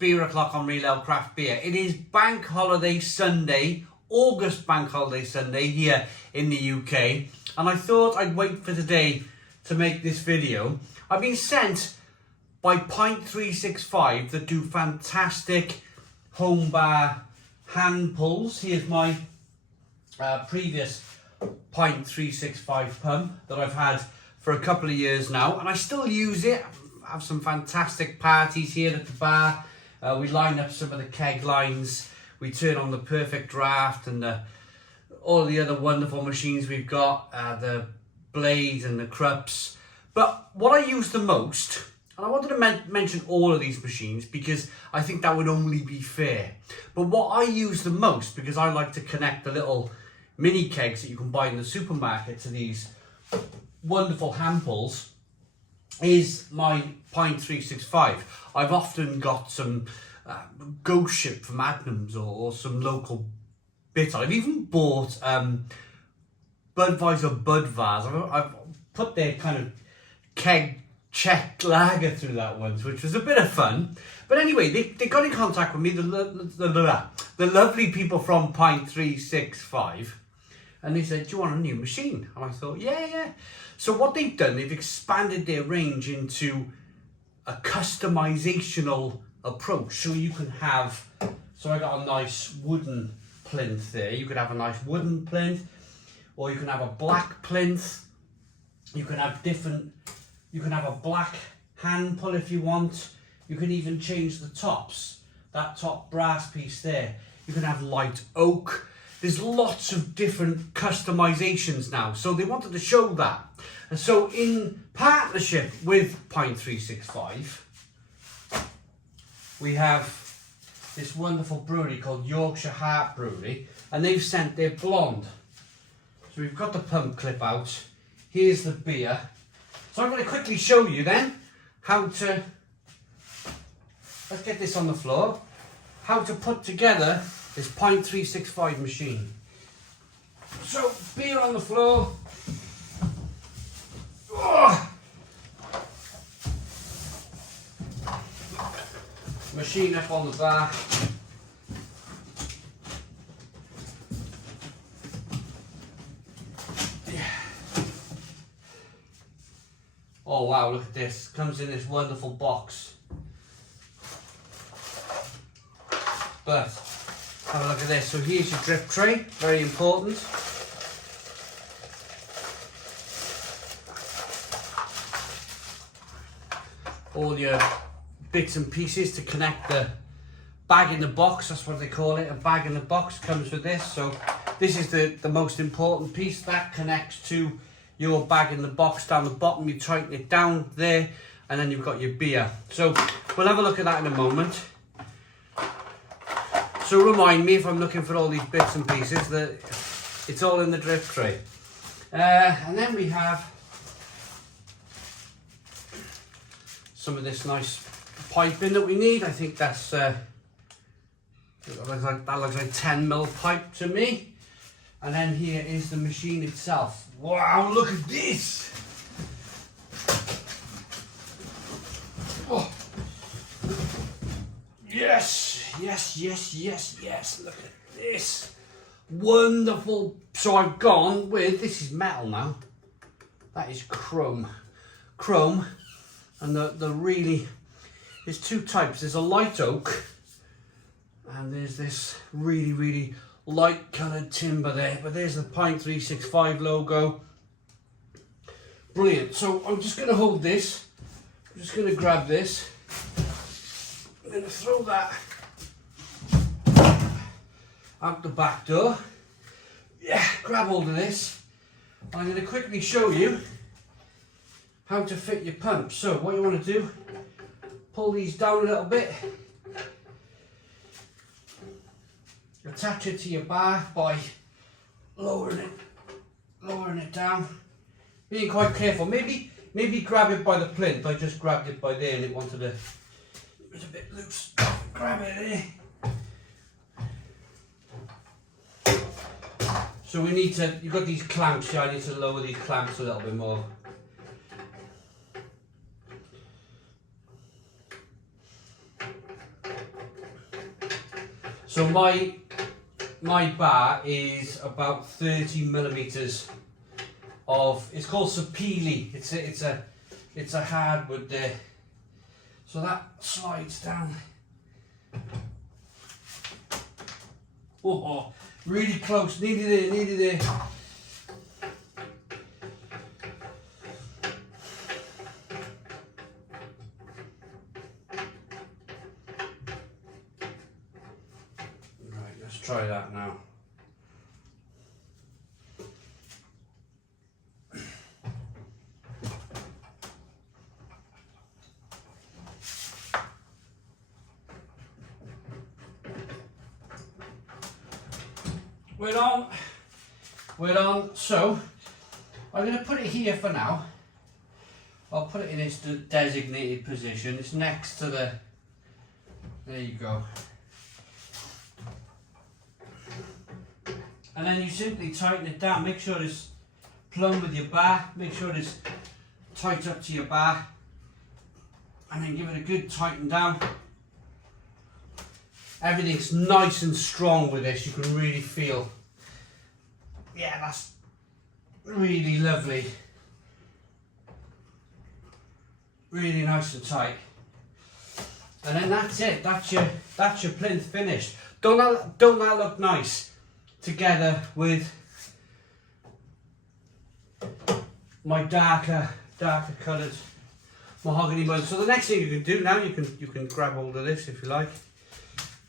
Beer O'Clock on Real Ale Craft Beer. It is Bank Holiday Sunday, August Bank Holiday Sunday here in the UK, and I thought I'd wait for today to make this video. I've been sent by Pint365 that do fantastic home bar hand pulls. Here's my previous Pint365 pump that I've had for a couple of years now, and I still use it. I have some fantastic parties here at the bar. We line up some of the keg lines, we turn on the Perfect Draft and all the other wonderful machines we've got, the blades and the crups. But what I use the most, and I wanted to mention all of these machines because I think that would only be fair, but what I use the most, because I like to connect the little mini kegs that you can buy in the supermarket to these wonderful hand pulls, is my Pint365. I've often got some ghost ship from Adnams or some local bits. I've even bought Budweiser Budvars. I've put their kind of keg Czech lager through that once, which was a bit of fun. But anyway, they got in contact with me, the lovely people from Pint365, and they said, do you want a new machine? And I thought, yeah. So what they've done, they've expanded their range into a customizational approach. So you can have, so I got a nice wooden plinth there. You could have a nice wooden plinth, or you can have a black plinth. You can have you can have a black hand pull if you want. You can even change the tops, that top brass piece there. You can have light oak. There's lots of different customizations now. So they wanted to show that. And so in partnership with Pint365, we have this wonderful brewery called Yorkshire Heart Brewery, and they've sent their blonde. So we've got the pump clip out. Here's the beer. So I'm going to quickly show you then how to, let's get this on the floor, how to put together this Pint365 machine. So beer on the floor. Oh. Machine up on the bar. Yeah. Oh wow, look at this. Comes in this wonderful box. But have a look at this. So here's your drip tray, very important. All your bits and pieces to connect the bag in the box, that's what they call it, a bag in the box comes with this. So this is the most important piece, that connects to your bag in the box down the bottom. You tighten it down there and then you've got your beer. So we'll have a look at that in a moment. So remind me if I'm looking for all these bits and pieces that it's all in the drip tray. And then we have some of this nice piping that we need. I think that's that looks like 10mm pipe to me. And then here is the machine itself. Wow, look at this! Oh. Yes, look at this. Wonderful. So I've gone with, this is metal now. That is chrome. And the really, there's two types. There's a light oak and there's this really light coloured timber there. But there's the Pint365 logo. Brilliant. So I'm just going to hold this. I'm just going to grab this. I'm going to throw that out the back door. Yeah, grab hold of this. I'm going to quickly show you how to fit your pump. So what you want to do, pull these down a little bit, attach it to your bar by lowering it down, being quite careful. Maybe grab it by the plinth. I just grabbed it by there and it was a bit loose. Grab it there. So we need to, you've got these clamps here, I need to lower these clamps a little bit more. So my bar is about 30 millimeters of, it's called sapele. It's a hardwood there. So that slides down. Oh, really close, nearly there. Right, let's try that now. We're on, so I'm going to put it here for now. I'll put it in its designated position. It's next to the, there you go. And then you simply tighten it down, make sure it's plumb with your bar, make sure it's tight up to your bar, and then give it a good tighten down. Everything's nice and strong with this, you can really feel. Yeah, that's really lovely. Really nice and tight. And then that's it, that's your plinth finished. Don't that look nice together with my darker coloured mahogany wood? So the next thing you can do now, you can grab hold of this if you like.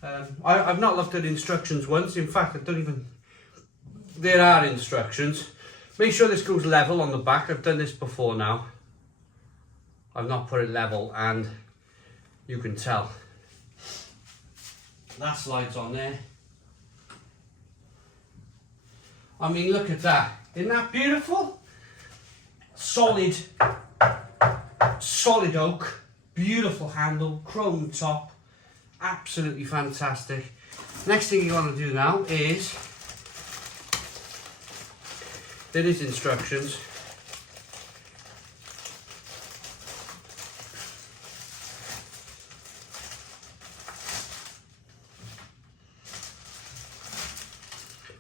I've not looked at instructions once. In fact, I don't even. There are instructions. Make sure this goes level on the back. I've done this before now. I've not put it level, and you can tell. That slides on there. I mean, look at that. Isn't that beautiful? Solid oak, beautiful handle, chrome top, absolutely fantastic. Next thing you want to do now is, there is instructions.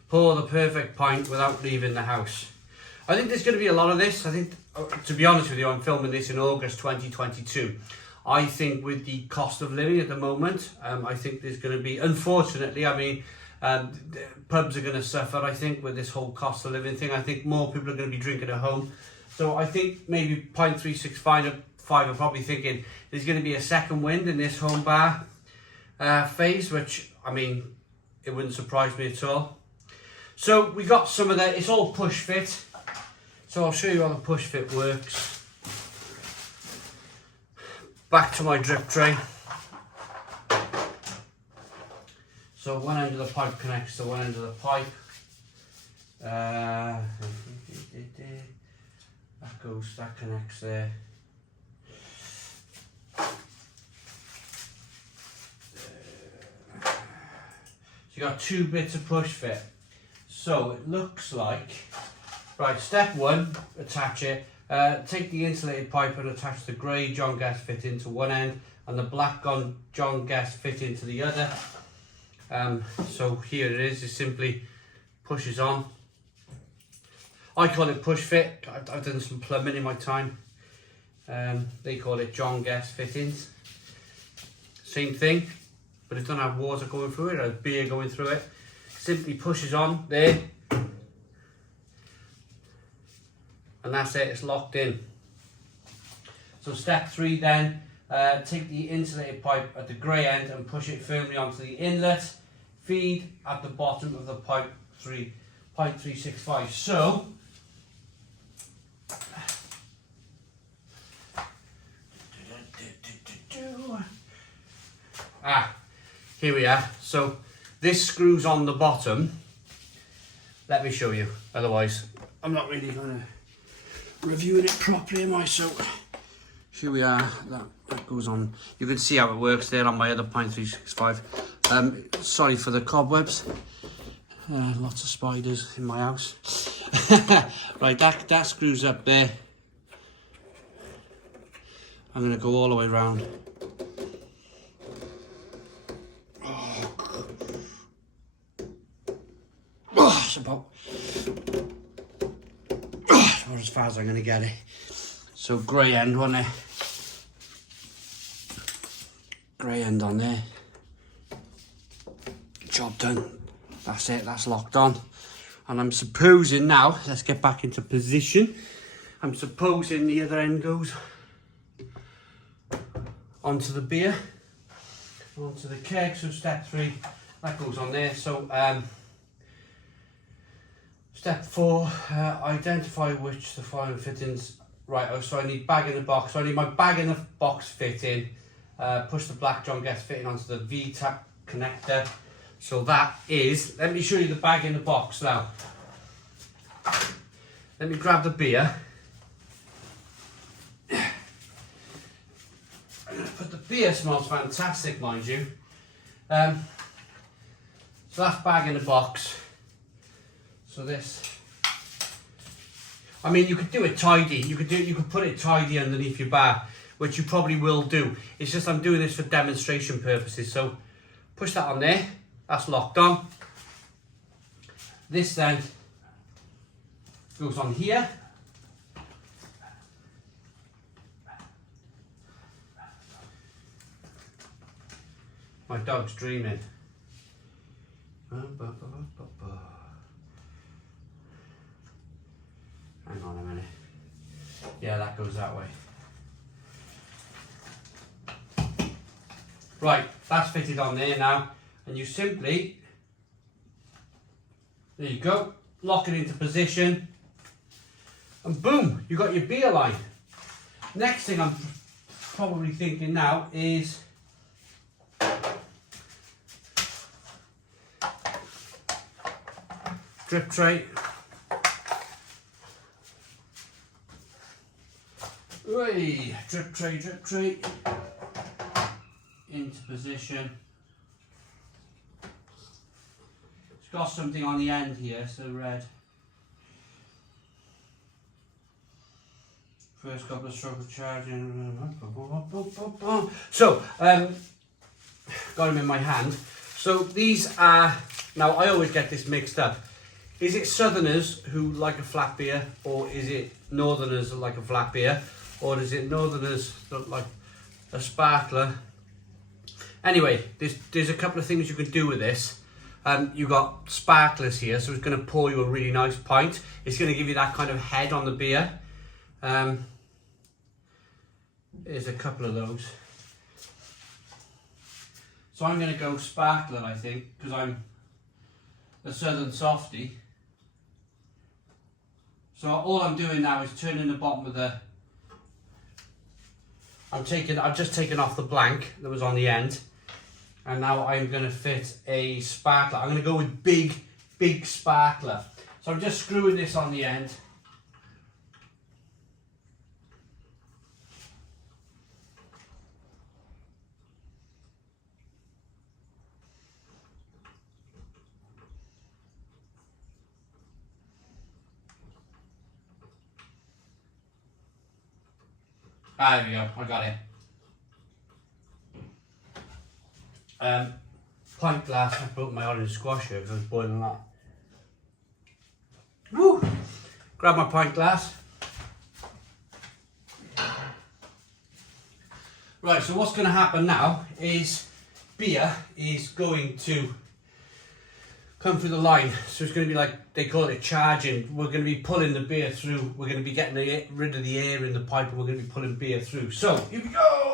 Pour the perfect pint without leaving the house. I think there's going to be a lot of this. I think, to be honest with you, I'm filming this in August 2022. I think with the cost of living at the moment, I think there's going to be, unfortunately, I mean, pubs are going to suffer, I think, with this whole cost of living thing. I think more people are going to be drinking at home. So I think maybe Pint365 are probably thinking there's going to be a second wind in this home bar phase, which, I mean, it wouldn't surprise me at all. So we got some of that, it's all push fit. So I'll show you how the push fit works. Back to my drip tray. So one end of the pipe connects to one end of the pipe. That connects there. So you got two bits of push fit. So it looks like, right, step one, attach it. Take the insulated pipe and attach the grey John Guest fit into one end and the black John Guest fit into the other. So here it is, it simply pushes on. I call it push fit. I've done some plumbing in my time. They call it John Guest fittings. Same thing, but it don't have water going through it, it has beer going through it. Simply pushes on there, and that's it, it's locked in. So step three then, take the insulated pipe at the grey end and push it firmly onto the inlet. Feed at the bottom of the Pint365. So here we are. So this screws on the bottom. Let me show you, otherwise I'm not really going to reviewing it properly, am I? So here we are, that goes on. You can see how it works there on my other Pint365. Sorry for the cobwebs. Lots of spiders in my house. Right, that screws up there. I'm going to go all the way around. it's about as far as I'm going to get it. So grey end, wasn't it? Grey end on there. Job done. That's it, that's locked on. And I'm supposing now, let's get back into position. I'm supposing the other end goes onto the beer, onto the keg. So step 3, that goes on there. So step 4, identify which the following fittings. Right, oh, so I need bag in the box. So I need my bag in the box fitting. Push the black John Guest fitting onto the V-tap connector. So that is, let me show you the bag in the box now. Let me grab the beer. But the beer smells fantastic, mind you. So that's bag in the box. So this, I mean, you could do it tidy. You could put it tidy underneath your bar, which you probably will do. It's just I'm doing this for demonstration purposes. So push that on there. That's locked on. This then goes on here. My dog's dreaming. Hang on a minute. Yeah, that goes that way. Right, that's fitted on there now. And you simply, there you go, lock it into position. And boom, you got your beer line. Next thing I'm probably thinking now is drip tray. Hey, drip tray. Into position. It's got something on the end here, so red. First couple of strokes of charging. So, got them in my hand. So these are, now I always get this mixed up. Is it Southerners who like a flat beer, or is it Northerners that like a flat beer, or is it Northerners that like a sparkler? Anyway, there's a couple of things you can do with this. You've got sparklers here, so it's going to pour you a really nice pint. It's going to give you that kind of head on the beer. There's a couple of those. So I'm going to go sparkler, I think, because I'm a Southern softie. So all I'm doing now is turning the bottom of the... I've just taken off the blank that was on the end. And now I'm going to fit a sparkler. I'm going to go with big sparkler. So I'm just screwing this on the end. Ah, there we go, I got it. Pint glass, I broke my orange squash here because I was boiling that. Woo! Grab my pint glass. Right, so what's going to happen now is beer is going to come through the line. So it's going to be like, they call it charging. We're going to be pulling the beer through. We're going to be getting rid of the air in the pipe, and we're going to be pulling beer through. So, here we go!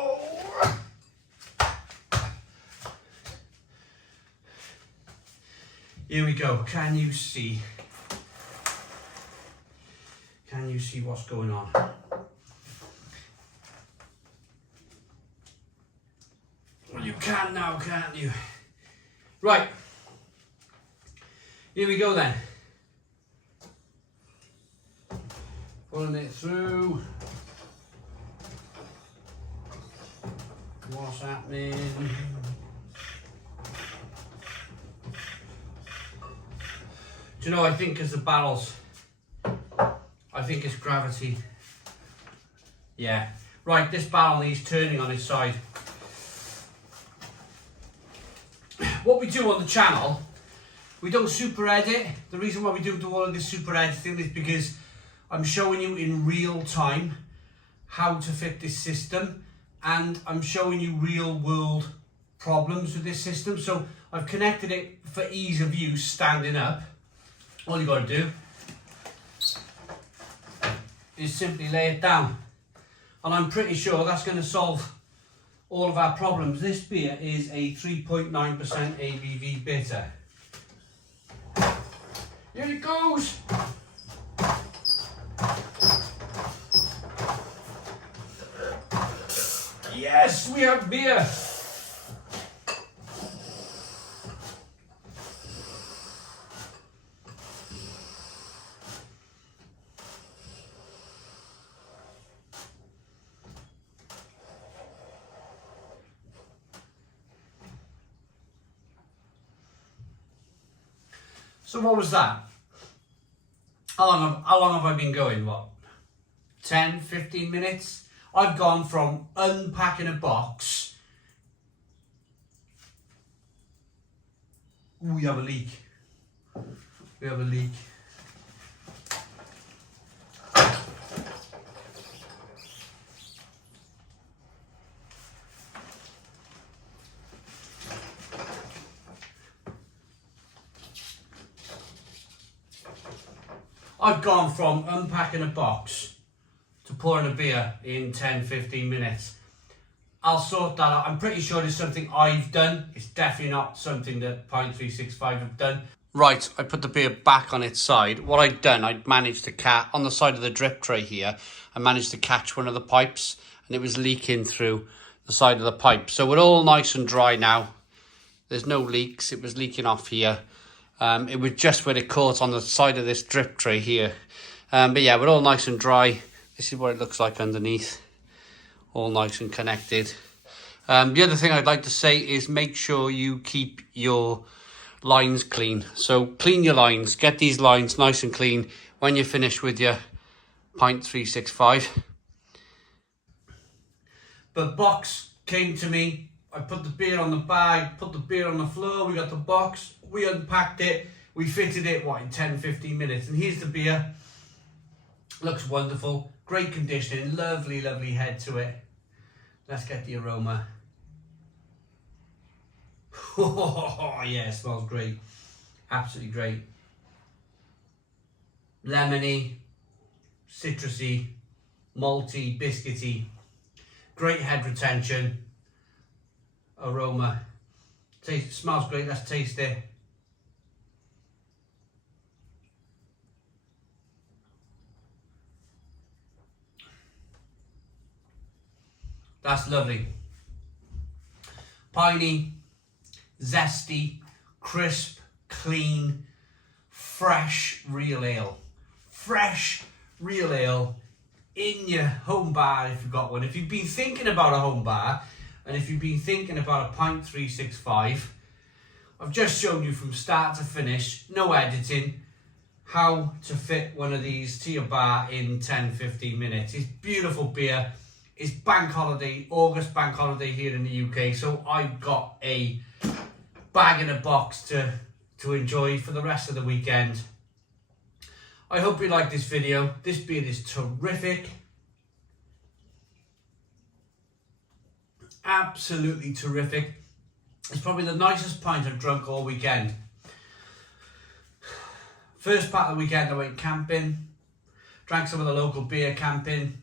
Here we go. Can you see? Can you see what's going on? Well, you can now, can't you? Right. Here we go then. Pulling it through. What's happening? Do you know, I think as the barrels, I think it's gravity. Yeah. Right, this barrel needs turning on its side. What we do on the channel We don't super edit. The reason why we don't do all of this super editing is because I'm showing you in real time how to fit this system, and I'm showing you real world problems with this system. So I've connected it for ease of use standing up. All you got to do is simply lay it down, and I'm pretty sure that's going to solve all of our problems. This beer is a 3.9% ABV bitter. Here it goes. Yes, we have beer. So what was that? How long have I been going? What? 10, 15 minutes? I've gone from unpacking a box. Ooh, we have a leak. We have a leak. I've gone from unpacking a box to pouring a beer in 10-15 minutes. I'll sort that out. I'm pretty sure it's something I've done. It's definitely not something that Pint365 have done. Right, I put the beer back on its side. What I'd done, I'd managed to catch, on the side of the drip tray here, I managed to catch one of the pipes, and it was leaking through the side of the pipe. So we're all nice and dry now. There's no leaks. It was leaking off here. It was just where it caught on the side of this drip tray here. But yeah, we're all nice and dry. This is what it looks like underneath. All nice and connected. The other thing I'd like to say is make sure you keep your lines clean. So clean your lines. Get these lines nice and clean when you're finished with your Pint365. The box came to me. I put the beer on the bag, put the beer on the floor. We got the box. We unpacked it. We fitted it, what, in 10-15 minutes. And here's the beer. Looks wonderful. Great conditioning. Lovely, lovely head to it. Let's get the aroma. Oh, yeah, it smells great. Absolutely great. Lemony, citrusy, malty, biscuity. Great head retention. Aroma. Taste, smells great. Let's taste it. That's lovely. Piney, zesty, crisp, clean, fresh real ale. Fresh real ale in your home bar if you've got one. If you've been thinking about a home bar, and if you've been thinking about a Pint365, I've just shown you from start to finish, no editing, how to fit one of these to your bar in 10-15 minutes. It's beautiful beer. It's bank holiday, August bank holiday here in the UK, so I've got a bag in a box to enjoy for the rest of the weekend. I hope you like this video. This beer is terrific. Absolutely terrific. It's probably the nicest pint I've drunk all weekend. First part of the weekend I went camping, drank some of the local beer camping.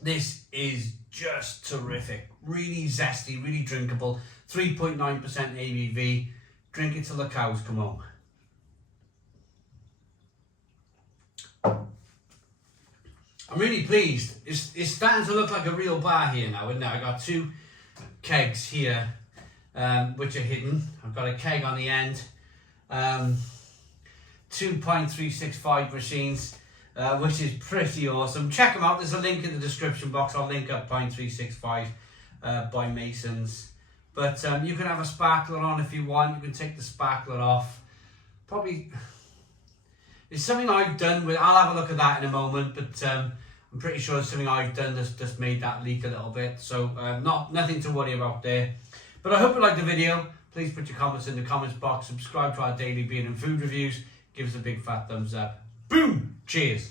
This is just terrific. Really zesty, really drinkable. 3.9% ABV. Drink it till the cows come home. I'm really pleased. It's starting to look like a real bar here now, isn't it? I got two kegs here, which are hidden. I've got a keg on the end. Two Pint365 machines, which is pretty awesome. Check them out. There's a link in the description box. I'll link up Pint365 by Masons. But you can have a sparkler on if you want. You can take the sparkler off. Probably, it's something I've done with. I'll have a look at that in a moment. But I'm pretty sure it's something I've done that's just made that leak a little bit. So nothing to worry about there. But I hope you liked the video. Please put your comments in the comments box. Subscribe to our daily beer and food reviews. Give us a big fat thumbs up. Boom! Cheers!